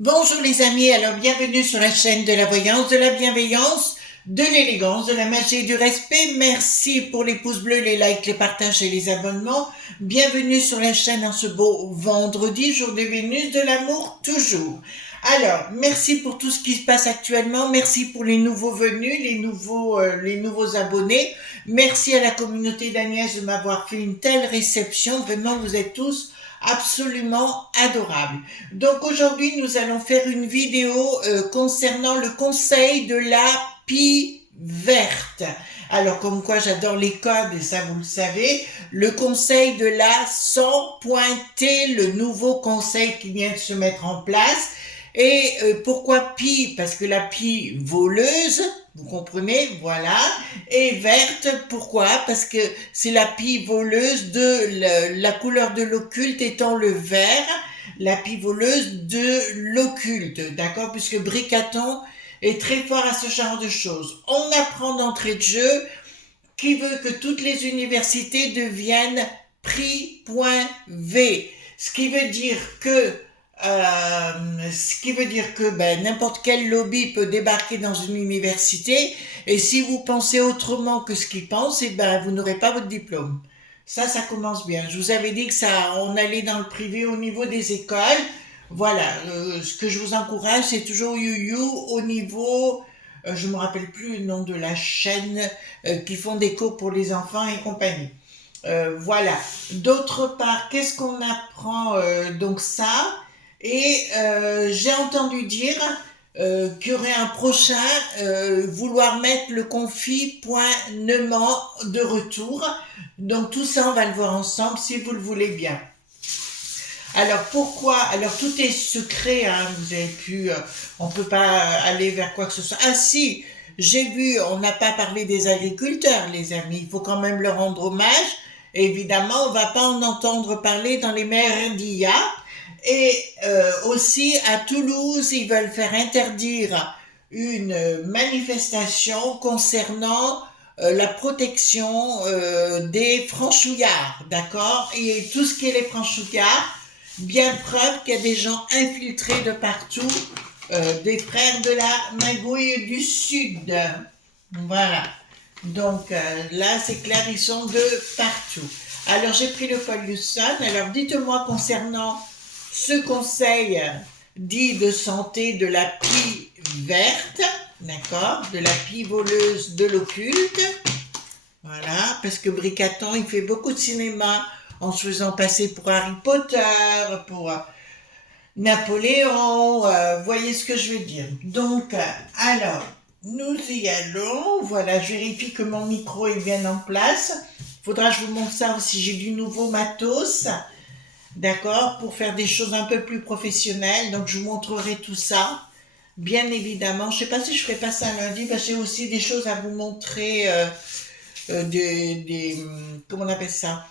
Bonjour les amis, alors bienvenue sur la chaîne de la voyance, de la bienveillance, de l'élégance, de la magie et du respect. Merci pour les pouces bleus, les likes, les partages et les abonnements. Bienvenue sur la chaîne en ce beau vendredi, jour de Vénus, de l'amour toujours. Alors, merci pour tout ce qui se passe actuellement, merci pour les nouveaux venus, les nouveaux abonnés. Merci à la communauté d'Agnès de m'avoir fait une telle réception, vraiment vous êtes tous absolument adorable. Donc aujourd'hui, nous allons faire une vidéo concernant le conseil de la pie verte. Alors comme quoi j'adore les codes, et ça vous le savez, le conseil de la sans pointer, le nouveau conseil qui vient de se mettre en place. Et pourquoi pie? Parce que la pie voleuse, vous comprenez, voilà. Et verte, pourquoi? Parce que c'est la pie voleuse de la couleur de l'occulte étant le vert, la pie voleuse de l'occulte, d'accord? Puisque Bricaton est très fort à ce genre de choses. On apprend d'entrée de jeu qui veut que toutes les universités deviennent prix.V, ce qui veut dire que n'importe quel lobby peut débarquer dans une université et si vous pensez autrement que ce qu'ils pensent, eh ben, vous n'aurez pas votre diplôme. Ça commence bien. Je vous avais dit que on allait dans le privé au niveau des écoles. Voilà, ce que je vous encourage, c'est toujours au niveau, je me rappelle plus le nom de la chaîne qui font des cours pour les enfants et compagnie. Voilà. D'autre part, qu'est-ce qu'on apprend donc ça? Et j'ai entendu dire qu'il y aurait un prochain vouloir mettre le confinement de retour. Donc tout ça, on va le voir ensemble si vous le voulez bien. Alors pourquoi? Alors tout est secret, hein, vous avez pu, on peut pas aller vers quoi que ce soit. Ah si, j'ai vu, on n'a pas parlé des agriculteurs, les amis. Il faut quand même leur rendre hommage. Évidemment, on va pas en entendre parler dans les merdias. Et aussi à Toulouse, ils veulent faire interdire une manifestation concernant la protection des franchouillards, d'accord? Et tout ce qui est les franchouillards, bien preuve qu'il y a des gens infiltrés de partout, des frères de la Magouille du Sud. Voilà. Donc là, c'est clair, ils sont de partout. Alors, j'ai pris le Ferguson. Alors, dites-moi concernant ce conseil dit de santé de la pie verte, d'accord, de la pie voleuse de l'occulte. Voilà, parce que Bricaton, il fait beaucoup de cinéma en se faisant passer pour Harry Potter, pour Napoléon, voyez ce que je veux dire. Donc, alors, nous y allons. Voilà, je vérifie que mon micro est bien en place. Faudra que je vous montre ça aussi. J'ai du nouveau matos, d'accord, pour faire des choses un peu plus professionnelles. Donc, je vous montrerai tout ça. Bien évidemment, je ne sais pas si je ferai pas ça lundi, parce que j'ai aussi des choses à vous montrer, comment on appelle ça?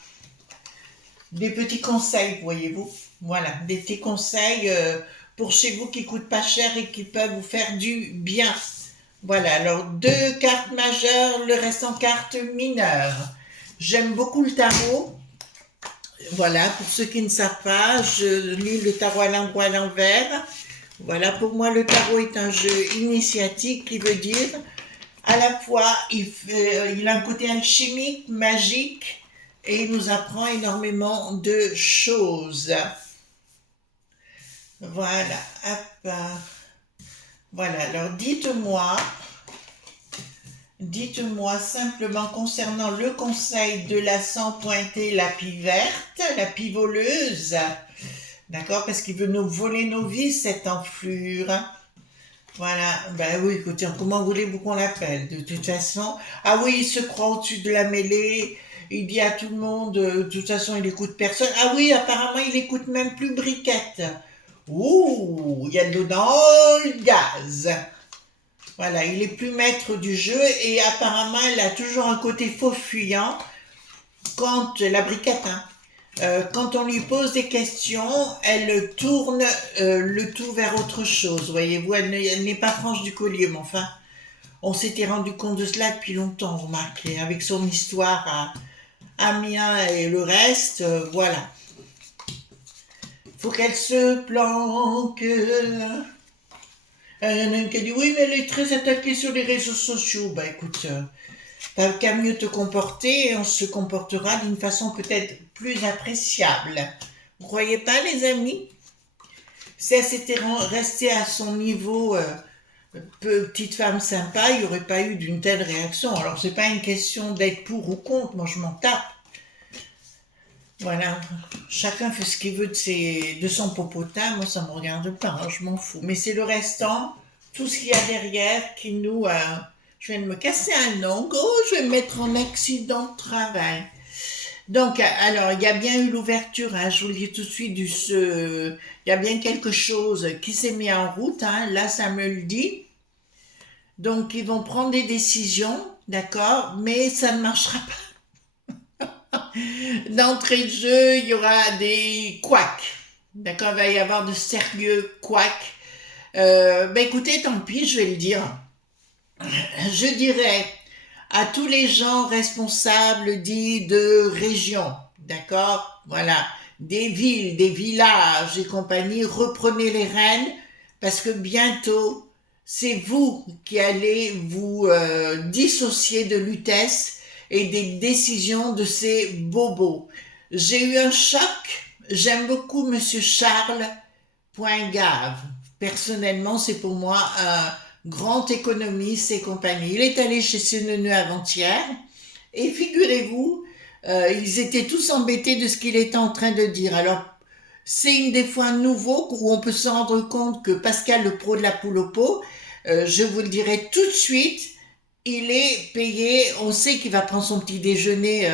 Des petits conseils, voyez-vous. Voilà, des petits conseils pour chez vous qui coûtent pas cher et qui peuvent vous faire du bien. Voilà, alors 2 cartes majeures, le reste en cartes mineures. J'aime beaucoup le tarot. Voilà, pour ceux qui ne savent pas, je lis le tarot à l'endroit à l'envers. Voilà, pour moi, le tarot est un jeu initiatique qui veut dire à la fois, il a un côté alchimique, magique, et il nous apprend énormément de choses. Voilà, hop. Voilà, alors dites-moi simplement concernant le conseil de la sans pointer la pie verte, la pie voleuse, d'accord, parce qu'il veut nous voler nos vies, cette enflure. Voilà, ben oui, écoutez, comment voulez-vous qu'on l'appelle? De toute façon, ah oui, il se croit au-dessus de la mêlée, il dit à tout le monde, de toute façon, il écoute personne. Ah oui, apparemment, il écoute même plus Briquette. Ouh, il y a de l'eau dans le gaz. Voilà, il est plus maître du jeu et apparemment, elle a toujours un côté faux fuyant quand la Briquette, hein. Quand on lui pose des questions, elle tourne le tout vers autre chose, voyez-vous, elle n'est pas franche du collier, mais enfin, on s'était rendu compte de cela depuis longtemps, remarquez, avec son histoire à Amiens et le reste, voilà. faut qu'elle se planque. Il y en a une qui a dit, oui, mais elle est très attaquée sur les réseaux sociaux. Bah écoute, t'as qu'à mieux te comporter et on se comportera d'une façon peut-être plus appréciable. Vous croyez pas, les amis? Si elle s'était restée à son niveau petite femme sympa, il n'y aurait pas eu d'une telle réaction. Alors, c'est pas une question d'être pour ou contre, moi je m'en tape. Voilà, chacun fait ce qu'il veut de son popotin, moi ça me regarde pas, hein, je m'en fous. Mais c'est le restant, tout ce qu'il y a derrière qui nous... je viens de me casser un ongle, oh, je vais me mettre en accident de travail. Donc, alors, il y a bien eu l'ouverture, hein, je vous le dis tout de suite, il y a bien quelque chose qui s'est mis en route, hein, là ça me le dit. Donc, ils vont prendre des décisions, d'accord, mais ça ne marchera pas. D'entrée de jeu, il y aura des couacs. D'accord, il va y avoir de sérieux couacs. Ben écoutez, tant pis, je vais le dire. Je dirais à tous les gens responsables dits de région, d'accord, voilà, des villes, des villages et compagnie, reprenez les rênes parce que bientôt, c'est vous qui allez vous dissocier de l'UTES et des décisions de ces bobos. J'ai eu un choc. J'aime beaucoup Monsieur Charles Poingave. Personnellement, c'est pour moi un grand économiste et compagnie. Il est allé chez ce neuneu avant-hier et figurez-vous, ils étaient tous embêtés de ce qu'il était en train de dire. Alors, c'est une des fois nouveau où on peut se rendre compte que Pascal, le pro de la poule au pot, je vous le dirai tout de suite, il est payé, on sait qu'il va prendre son petit déjeuner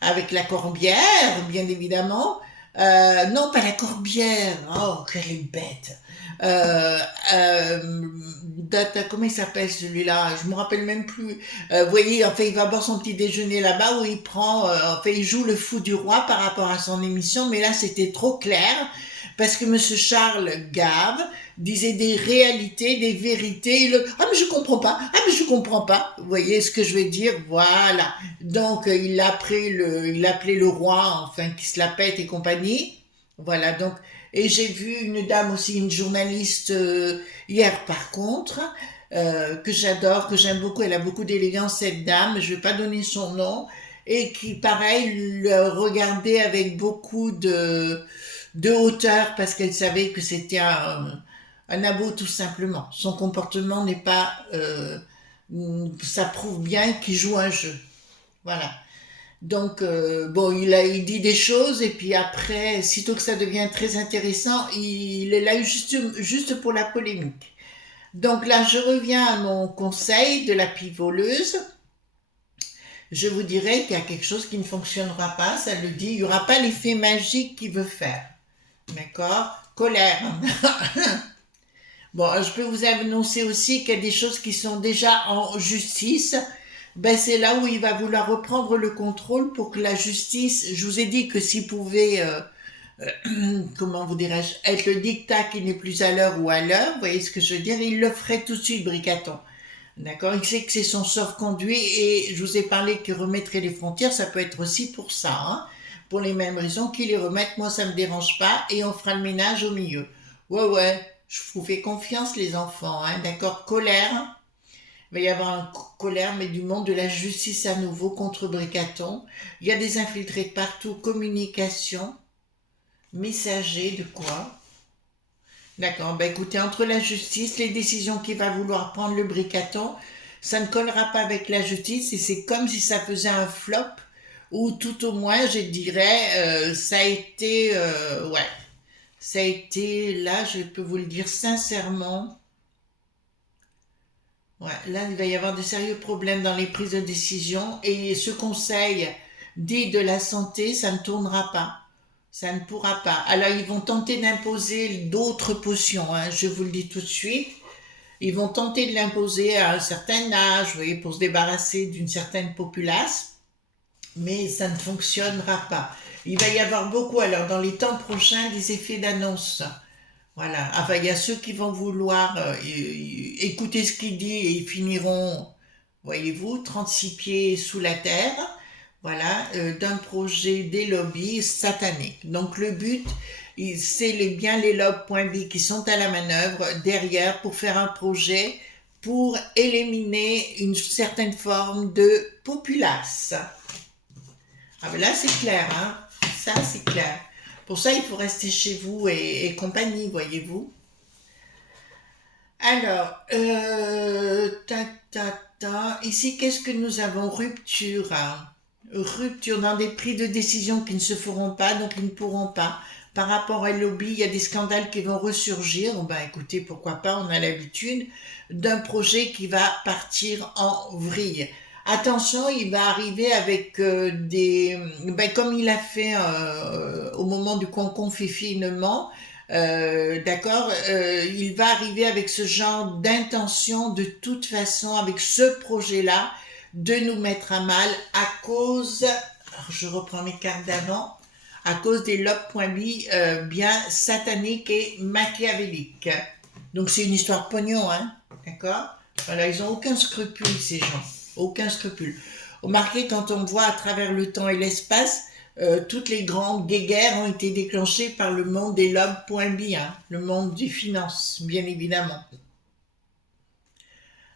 avec la Corbière, bien évidemment. Non, pas la Corbière, oh, quelle est bête. Comment il s'appelle celui-là? Je me rappelle même plus. Vous voyez, en fait, il va boire son petit déjeuner là-bas où il prend, en fait, il joue le fou du roi par rapport à son émission, mais là, c'était trop clair parce que Monsieur Charles Gave disait des réalités, des vérités. Ah mais je comprends pas. Ah mais je comprends pas. Vous voyez ce que je veux dire? Voilà. Donc il appelait le roi, enfin qui se la pète et compagnie. Voilà. Donc et j'ai vu une dame aussi, une journaliste hier par contre. Que j'adore, que j'aime beaucoup, elle a beaucoup d'élégance cette dame, je vais pas donner son nom, et qui pareil le regardait avec beaucoup de hauteur parce qu'elle savait que c'était un abo tout simplement. Son comportement n'est pas... ça prouve bien qu'il joue un jeu. Voilà. Donc, bon, il dit des choses et puis après, sitôt que ça devient très intéressant, il est là juste pour la polémique. Donc là, je reviens à mon conseil de la pivoleuse. Je vous dirais qu'il y a quelque chose qui ne fonctionnera pas, ça le dit, il n'y aura pas l'effet magique qu'il veut faire. D'accord? Colère. Bon, je peux vous annoncer aussi qu'il y a des choses qui sont déjà en justice. Ben, c'est là où il va vouloir reprendre le contrôle pour que la justice, je vous ai dit que s'il pouvait, comment vous dirais-je, être le dictat qui n'est plus à l'heure ou à l'heure, vous voyez ce que je veux dire, il le ferait tout de suite, Bricaton. D'accord? Il sait que c'est son sauf-conduit et je vous ai parlé qu'il remettrait les frontières, ça peut être aussi pour ça, hein? Pour les mêmes raisons qu'il les remette, moi ça me dérange pas et on fera le ménage au milieu. Ouais, ouais, je vous fais confiance les enfants, hein? D'accord? Colère. Il va y avoir une colère, mais du monde de la justice à nouveau contre Bricaton. Il y a des infiltrés de partout, communication, messager de quoi? D'accord, ben écoutez, entre la justice, les décisions qu'il va vouloir prendre le Bricaton, ça ne collera pas avec la justice et c'est comme si ça faisait un flop ou tout au moins, je dirais, ça a été, ouais, ça a été, là, je peux vous le dire sincèrement, ouais, là, il va y avoir de sérieux problèmes dans les prises de décision et ce conseil dit de la santé, ça ne tournera pas. Ça ne pourra pas. Alors, ils vont tenter d'imposer d'autres potions, hein, je vous le dis tout de suite. Ils vont tenter de l'imposer à un certain âge, vous voyez, pour se débarrasser d'une certaine populace, mais ça ne fonctionnera pas. Il va y avoir beaucoup, alors, dans les temps prochains, des effets d'annonce. Voilà. Enfin, il y a ceux qui vont vouloir écouter ce qu'il dit et ils finiront, voyez-vous, 36 pieds sous la terre. Voilà, d'un projet des lobbies sataniques. Donc le but, C'est bien les lobes.bi qui sont à la manœuvre derrière pour faire un projet pour éliminer une certaine forme de populace. Ah ben là c'est clair, hein, ça c'est clair. Pour ça il faut rester chez vous et compagnie, voyez-vous. Alors, ici qu'est-ce que nous avons? Rupture, hein. Rupture dans des prises de décision qui ne se feront pas, donc ils ne pourront pas. Par rapport à lobby, il y a des scandales qui vont ressurgir. Ben écoutez, pourquoi pas, on a l'habitude d'un projet qui va partir en vrille. Attention, il va arriver avec comme il a fait au moment du confinement, d'accord, il va arriver avec ce genre d'intention de toute façon, avec ce projet-là, de nous mettre à mal à cause, alors je reprends mes cartes d'avant, à cause des lobes.bi bien sataniques et machiavéliques. Donc c'est une histoire de pognon, hein, d'accord? Voilà, ils n'ont aucun scrupule, ces gens, aucun scrupule. Remarquez, quand on voit à travers le temps et l'espace, toutes les grandes guerres ont été déclenchées par le monde des lobes.bi, hein, le monde des finances, bien évidemment.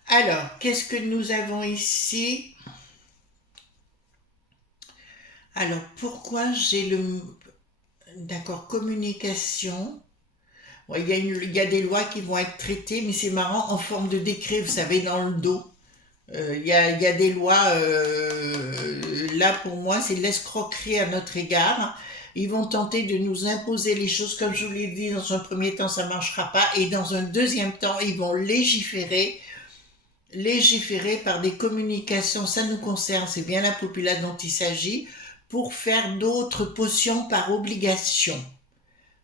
Alors, qu'est-ce que nous avons ici? Alors, pourquoi j'ai le... D'accord, communication. Ouais, il y a des lois qui vont être traitées, mais c'est marrant, en forme de décret, vous savez, dans le dos. Il y a des lois, là pour moi, c'est de l'escroquerie à notre égard. Ils vont tenter de nous imposer les choses, comme je vous l'ai dit, dans un premier temps, ça ne marchera pas. Et dans un deuxième temps, ils vont légiférer par des communications, ça nous concerne, c'est bien la population dont il s'agit, pour faire d'autres potions par obligation.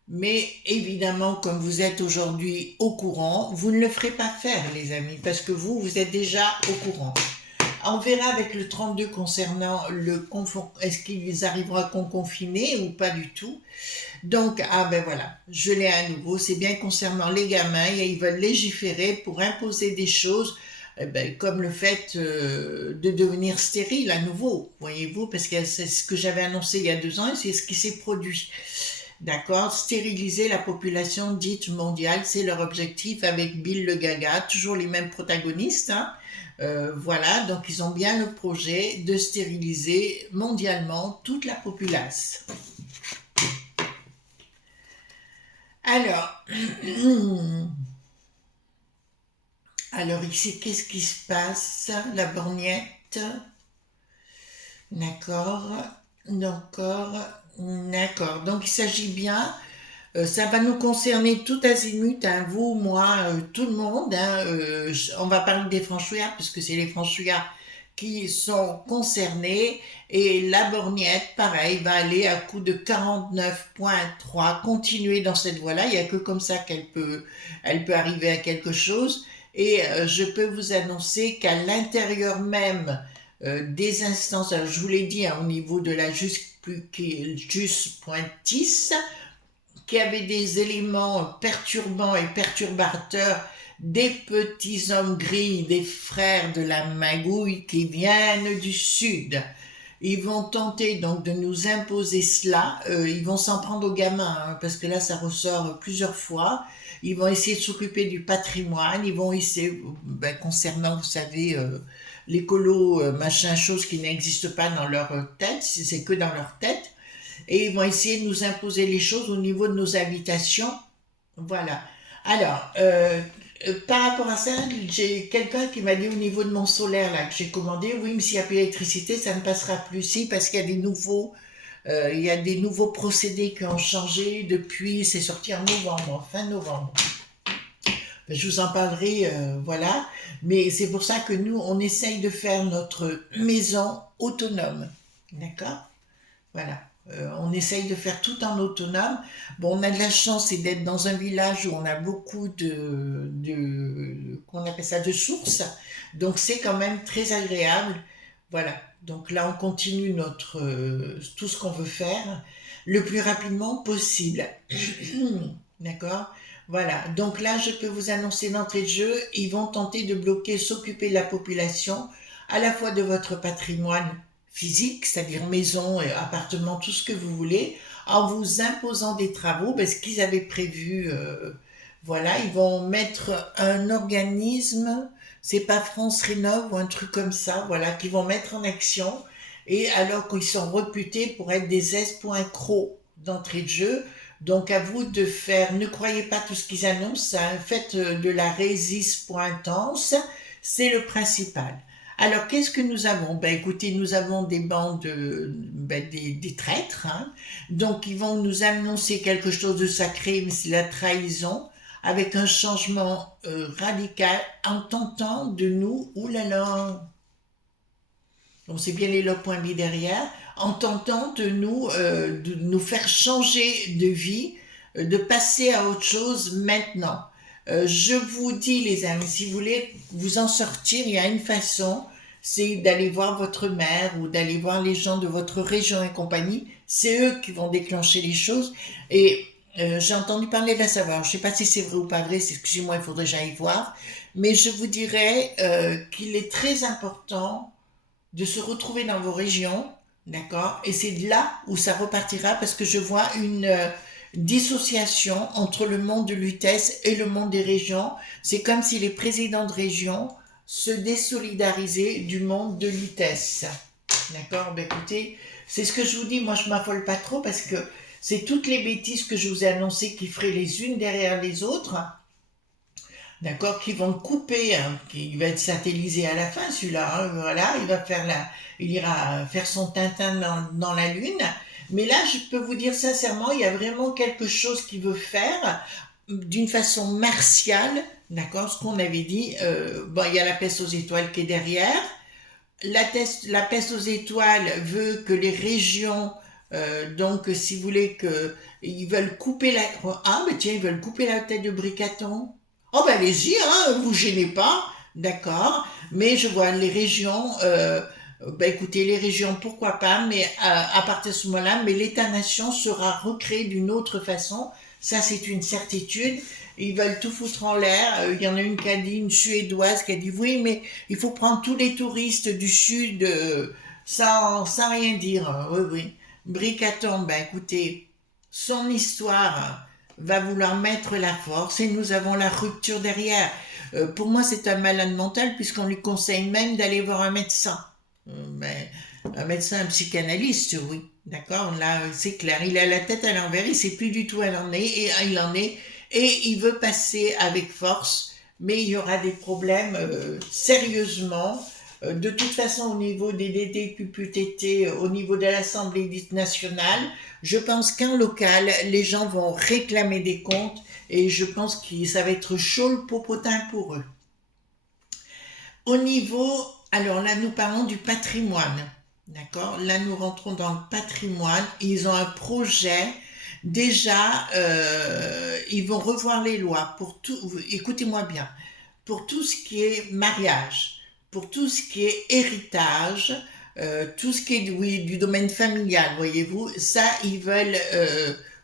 Mais évidemment, comme vous êtes aujourd'hui au courant, vous ne le ferez pas faire, les amis, parce que vous êtes déjà au courant. On verra avec le 32 concernant est-ce qu'ils arriveront à confiner ou pas du tout. Donc, ah ben voilà, je l'ai à nouveau, c'est bien concernant les gamins, et ils veulent légiférer pour imposer des choses, comme le fait de devenir stérile à nouveau, voyez-vous, parce que c'est ce que j'avais annoncé il y a 2 ans et c'est ce qui s'est produit. D'accord, stériliser la population dite mondiale, c'est leur objectif avec Bill le Gaga, toujours les mêmes protagonistes, hein. Voilà, donc ils ont bien le projet de stériliser mondialement toute la populace. Alors, alors ici, qu'est-ce qui se passe? La borgnette, d'accord, d'accord. Donc il s'agit bien, ça va nous concerner tout azimut, hein, vous, moi, tout le monde, hein, on va parler des franchouillards, puisque c'est les franchouillards qui sont concernés, et la borgnette, pareil, va aller à coup de 49,3, continuer dans cette voie-là, il n'y a que comme ça elle peut arriver à quelque chose, et je peux vous annoncer qu'à l'intérieur même des instances, alors je vous l'ai dit, hein, au niveau de la Pointis, qui avait des éléments perturbants et perturbateurs, des petits hommes gris, des frères de la magouille qui viennent du sud. Ils vont tenter donc de nous imposer cela, ils vont s'en prendre aux gamins, hein, parce que là ça ressort plusieurs fois. Ils vont essayer de s'occuper du patrimoine, ils vont essayer, concernant, vous savez, l'écolo, machin, chose qui n'existe pas dans leur tête, c'est que dans leur tête, et ils vont essayer de nous imposer les choses au niveau de nos habitations. Voilà. Alors, par rapport à ça, j'ai quelqu'un qui m'a dit au niveau de mon solaire là que j'ai commandé, oui, mais s'il n'y a plus d'électricité, ça ne passera plus. Si, parce qu'il y a il y a des nouveaux procédés qui ont changé depuis, c'est sorti en novembre, fin novembre. Je vous en parlerai, voilà. Mais c'est pour ça que nous, on essaye de faire notre maison autonome. D'accord? Voilà. On essaye de faire tout en autonome. Bon, on a de la chance, c'est d'être dans un village où on a beaucoup qu'on appelle ça, de sources. Donc c'est quand même très agréable. Voilà. Donc là, on continue tout ce qu'on veut faire le plus rapidement possible. D'accord? Voilà. Donc là, je peux vous annoncer d'entrée de jeu, ils vont tenter de bloquer, s'occuper de la population, à la fois de votre patrimoine physique, c'est-à-dire maison, appartement, tout ce que vous voulez, en vous imposant des travaux, parce qu'ils avaient prévu, voilà, ils vont mettre un organisme, c'est pas France Rénov ou un truc comme ça, voilà, qu'ils vont mettre en action, et alors qu'ils sont réputés pour être des espoirs d'entrée de jeu, donc à vous de faire, ne croyez pas tout ce qu'ils annoncent, hein, faites de la résiste.intense, c'est le principal. Alors, qu'est-ce que nous avons? Ben, écoutez, nous avons des bandes, ben, des traîtres, hein. Donc, ils vont nous annoncer quelque chose de sacré, mais c'est la trahison, avec un changement radical en tentant de nous, oulala, on sait bien les logs.bi derrière, en tentant de nous faire changer de vie, de passer à autre chose maintenant. Je vous dis, les amis, si vous voulez vous en sortir, il y a une façon, c'est d'aller voir votre mère ou d'aller voir les gens de votre région et compagnie. C'est eux qui vont déclencher les choses. Et j'ai entendu parler de la Savoie. Je ne sais pas si c'est vrai ou pas vrai, excusez-moi, il faudrait que j'aille voir. Mais je vous dirais qu'il est très important de se retrouver dans vos régions, d'accord? Et c'est de là où ça repartira parce que je vois une dissociation entre le monde de l'UTES et le monde des régions. C'est comme si les présidents de région se désolidarisaient du monde de l'UTES. D'accord? Ben écoutez, c'est ce que je vous dis, moi je m'affole pas trop parce que c'est toutes les bêtises que je vous ai annoncées qui feraient les unes derrière les autres, d'accord, qui vont le couper, hein, qui va être satellisé à la fin, celui-là, hein, voilà, il ira faire son Tintin dans la Lune. Mais là, je peux vous dire sincèrement, il y a vraiment quelque chose qu'il veut faire d'une façon martiale, d'accord, ce qu'on avait dit, bon, il y a la peste aux étoiles qui est derrière. La peste aux étoiles veut que les régions, donc si vous voulez que ils veulent couper la, ah mais tiens, ils veulent couper la tête de Bricaton. Oh ben allez-y, hein, vous gênez pas, d'accord. Mais je vois les régions, ben écoutez, les régions, pourquoi pas, mais à partir de ce moment-là, mais l'État-nation sera recréé d'une autre façon. Ça, c'est une certitude. Ils veulent tout foutre en l'air. Il y en a une qui a dit, une Suédoise, qui a dit, oui, mais il faut prendre tous les touristes du Sud sans rien dire. Oui, oui. Bricaton, ben écoutez, son histoire va vouloir mettre la force et nous avons la rupture derrière. Pour moi, c'est un malade mental puisqu'on lui conseille même d'aller voir un médecin. Ben, un médecin, un psychanalyste, oui. D'accord, là, c'est clair. Il a la tête à l'envers, il sait plus du tout où elle en est, et il en est, et il veut passer avec force, mais il y aura des problèmes sérieusement. De toute façon, au niveau des DDQPTT, au niveau de l'Assemblée nationale, je pense qu'en local, les gens vont réclamer des comptes, et je pense que ça va être chaud le popotin pour eux. Au niveau, alors là, nous parlons du patrimoine. D'accord? Là, nous rentrons dans le patrimoine. Ils ont un projet. Déjà, ils vont revoir les lois pour tout. Écoutez-moi bien. Pour tout ce qui est mariage, pour tout ce qui est héritage, tout ce qui est oui, du domaine familial, voyez-vous, ça, ils veulent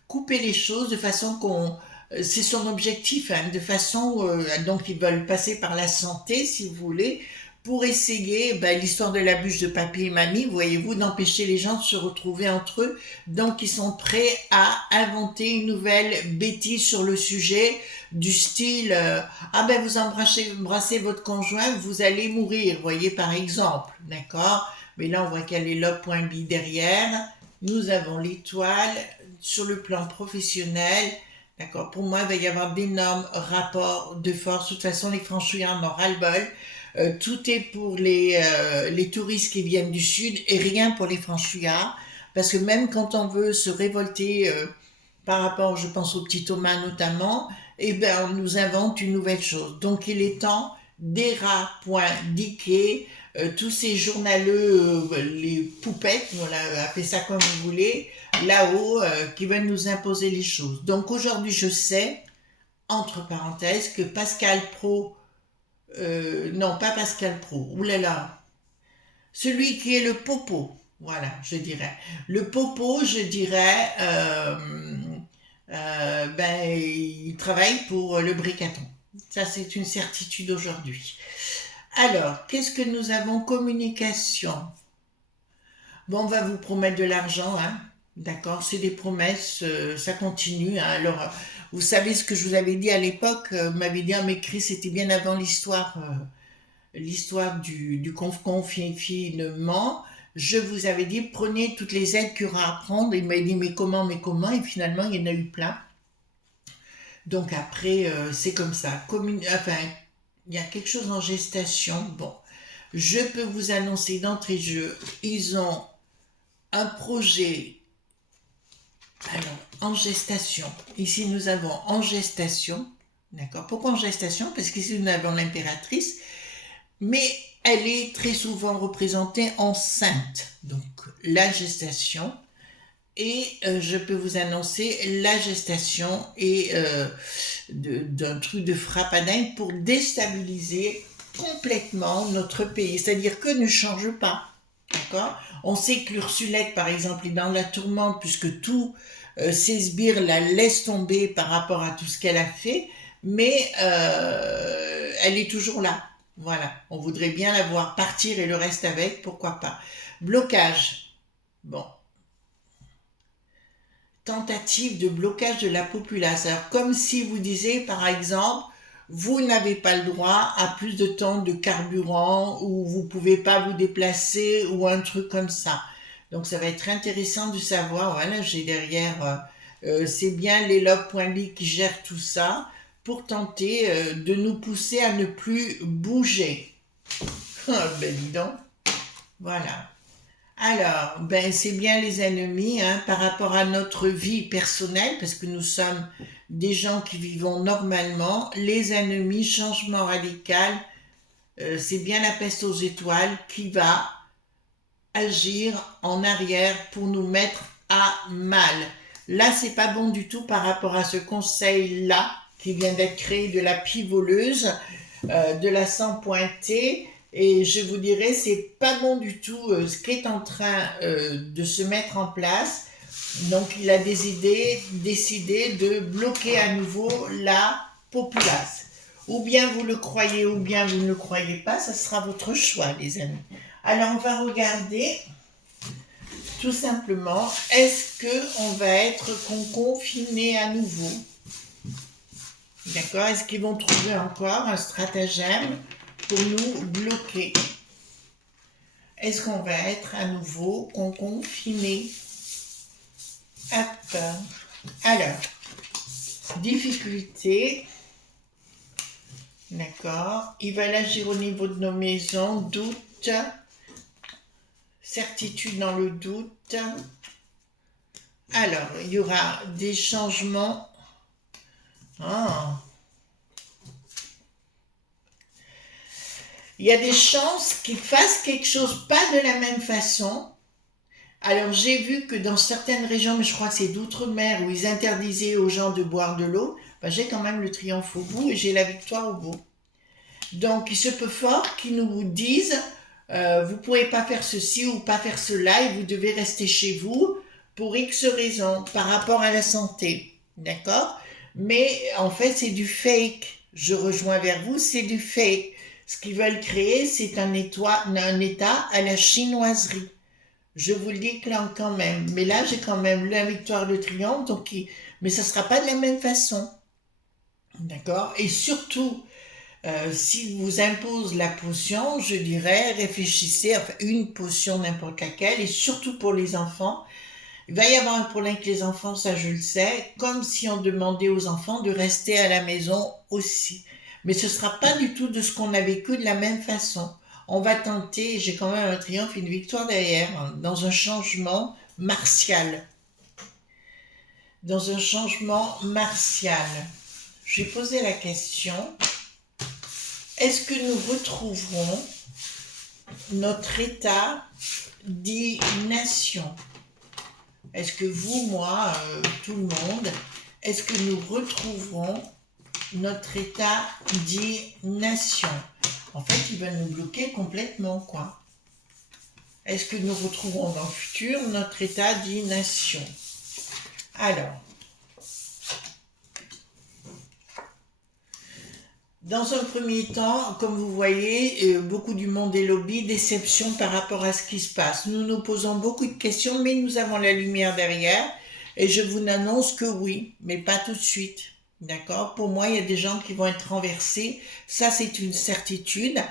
couper les choses de façon qu'on c'est son objectif, hein, de façon, donc ils veulent passer par la santé, si vous voulez, pour essayer, ben, l'histoire de la bûche de papier et mamie, voyez-vous, d'empêcher les gens de se retrouver entre eux. Donc ils sont prêts à inventer une nouvelle bêtise sur le sujet, du style, ah ben vous embrassez votre conjoint, vous allez mourir, voyez, par exemple, d'accord? Mais là on voit qu'il y a les logs.bi derrière. Nous avons l'étoile sur le plan professionnel. D'accord. Pour moi, il va y avoir d'énormes rapports de force. De toute façon, les franchouillards en ont ras-le-bol. Tout est pour les touristes qui viennent du Sud et rien pour les franchouillards. Parce que même quand on veut se révolter par rapport, je pense au petit Thomas notamment, eh ben, on nous invente une nouvelle chose. Donc, il est temps d'ERA.diquet, tous ces journaleux, les poupettes, voilà, appelez ça comme vous voulez, là-haut, qui veulent nous imposer les choses. Donc aujourd'hui, je sais, entre parenthèses, que Pascal Pro, non, pas Pascal Pro, oulala, celui qui est le popo, voilà, je dirais. Le popo, je dirais, ben, il travaille pour le Bricaton. Ça, c'est une certitude aujourd'hui. Alors, qu'est-ce que nous avons? Communication. Bon, on va vous promettre de l'argent, hein. D'accord, c'est des promesses, ça continue, hein. Alors, vous savez ce que je vous avais dit à l'époque, vous m'avez dit, ah, mais Chris, c'était bien avant l'histoire du confinement. Je vous avais dit, prenez toutes les aides qu'il y aura à prendre. Il m'a dit, mais comment, mais comment? Et finalement, il y en a eu plein. Donc après, c'est comme ça. Enfin, il y a quelque chose en gestation. Bon, je peux vous annoncer d'entrée de jeu, ils ont un projet, alors, en gestation. Ici, nous avons en gestation. D'accord? Pourquoi en gestation? Parce qu'ici, nous avons l'impératrice, mais elle est très souvent représentée enceinte. Donc, la gestation. Et je peux vous annoncer la gestation et d'un truc de frappadingue pour déstabiliser complètement notre pays. C'est-à-dire que ne change pas. D'accord? On sait que l'Ursulette, par exemple, est dans la tourmente puisque tous ses sbires la laissent tomber par rapport à tout ce qu'elle a fait, mais elle est toujours là. Voilà. On voudrait bien la voir partir et le reste avec, pourquoi pas. Blocage. Bon, tentative de blocage de la population. Alors, comme si vous disiez, par exemple, vous n'avez pas le droit à plus de temps de carburant ou vous pouvez pas vous déplacer ou un truc comme ça. Donc, ça va être intéressant de savoir. Voilà, j'ai derrière, c'est bien les log.ly qui gèrent tout ça pour tenter de nous pousser à ne plus bouger. Ben dis donc. Voilà. Alors, ben c'est bien les ennemis, hein, par rapport à notre vie personnelle, parce que nous sommes des gens qui vivons normalement. Les ennemis, changement radical, c'est bien la peste aux étoiles qui va agir en arrière pour nous mettre à mal. Là, c'est pas bon du tout par rapport à ce conseil-là qui vient d'être créé de la pie voleuse, de la sang pointée. Et je vous dirais, c'est pas bon du tout ce qui est en train de se mettre en place. Donc, il a décidé de bloquer à nouveau la populace. Ou bien vous le croyez, ou bien vous ne le croyez pas, ça sera votre choix, les amis. Alors, on va regarder tout simplement, est-ce qu'on va être confiné à nouveau? D'accord? Est-ce qu'ils vont trouver encore un stratagème pour nous bloquer? Est-ce qu'on va être à nouveau confiné? Hop. Alors, difficulté. D'accord. Il va agir au niveau de nos maisons. Doute. Certitude dans le doute. Alors, il y aura des changements. Ah. Il y a des chances qu'ils fassent quelque chose pas de la même façon. Alors j'ai vu que dans certaines régions, mais je crois que c'est d'outre-mer, où ils interdisaient aux gens de boire de l'eau, ben, j'ai quand même le triomphe au bout et j'ai la victoire au bout. Donc il se peut fort qu'ils nous disent, vous ne pouvez pas faire ceci ou pas faire cela et vous devez rester chez vous pour X raisons par rapport à la santé. D'accord? Mais en fait c'est du fake. Je rejoins vers vous, c'est du fake. Ce qu'ils veulent créer, c'est un état à la chinoiserie. Je vous le dis quand même. Mais là, j'ai quand même la victoire, le triomphe. Donc, mais ça ne sera pas de la même façon. D'accord? Et surtout, si vous impose la potion, je dirais, réfléchissez, enfin, une potion n'importe laquelle, et surtout pour les enfants. Il va y avoir un problème avec les enfants, ça je le sais, comme si on demandait aux enfants de rester à la maison aussi. Mais ce ne sera pas du tout de ce qu'on a vécu de la même façon. On va tenter, j'ai quand même un triomphe, une victoire derrière, hein, dans un changement martial. Dans un changement martial. Je vais poser la question, est-ce que nous retrouverons notre état dit nation? Est-ce que vous, moi, tout le monde, est-ce que nous retrouverons notre état dit nation? En fait, ils veulent nous bloquer complètement, quoi. Est-ce que nous retrouverons dans le futur notre état dit nation? Alors, Dans un premier temps, comme vous voyez, beaucoup du monde est lobby, déception par rapport à ce qui se passe. Nous nous posons beaucoup de questions, mais nous avons la lumière derrière. Et je vous annonce que oui, mais pas tout de suite. D'accord? Pour moi, il y a des gens qui vont être renversés. Ça, c'est une certitude.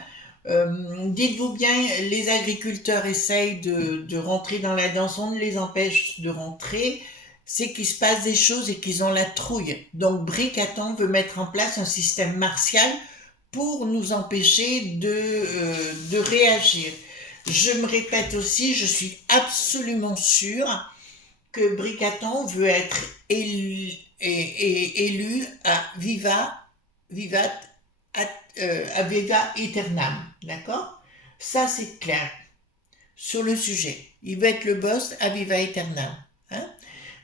Dites-vous bien, les agriculteurs essayent de rentrer dans la danse, on ne les empêche de rentrer. C'est qu'il se passe des choses et qu'ils ont la trouille. Donc Bricaton veut mettre en place un système martial pour nous empêcher de réagir. Je me répète aussi, je suis absolument sûre que Bricaton veut être élu à Vivat, à Viva Aeternam. D'accord? Ça, c'est clair sur le sujet. Il va être le boss à Viva Aeternam. Hein?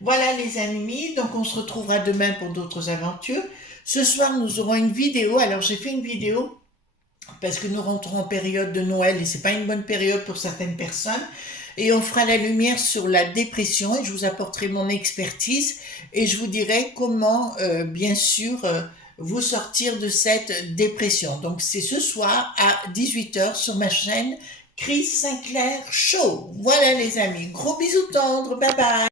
Voilà les amis, donc on se retrouvera demain pour d'autres aventures. Ce soir, nous aurons une vidéo. Alors, j'ai fait une vidéo parce que nous rentrons en période de Noël et c'est pas une bonne période pour certaines personnes. Et on fera la lumière sur la dépression et je vous apporterai mon expertise et je vous dirai comment, bien sûr, vous sortir de cette dépression. Donc c'est ce soir à 18h sur ma chaîne Chris Sinclair Show. Voilà les amis, gros bisous tendres, bye bye.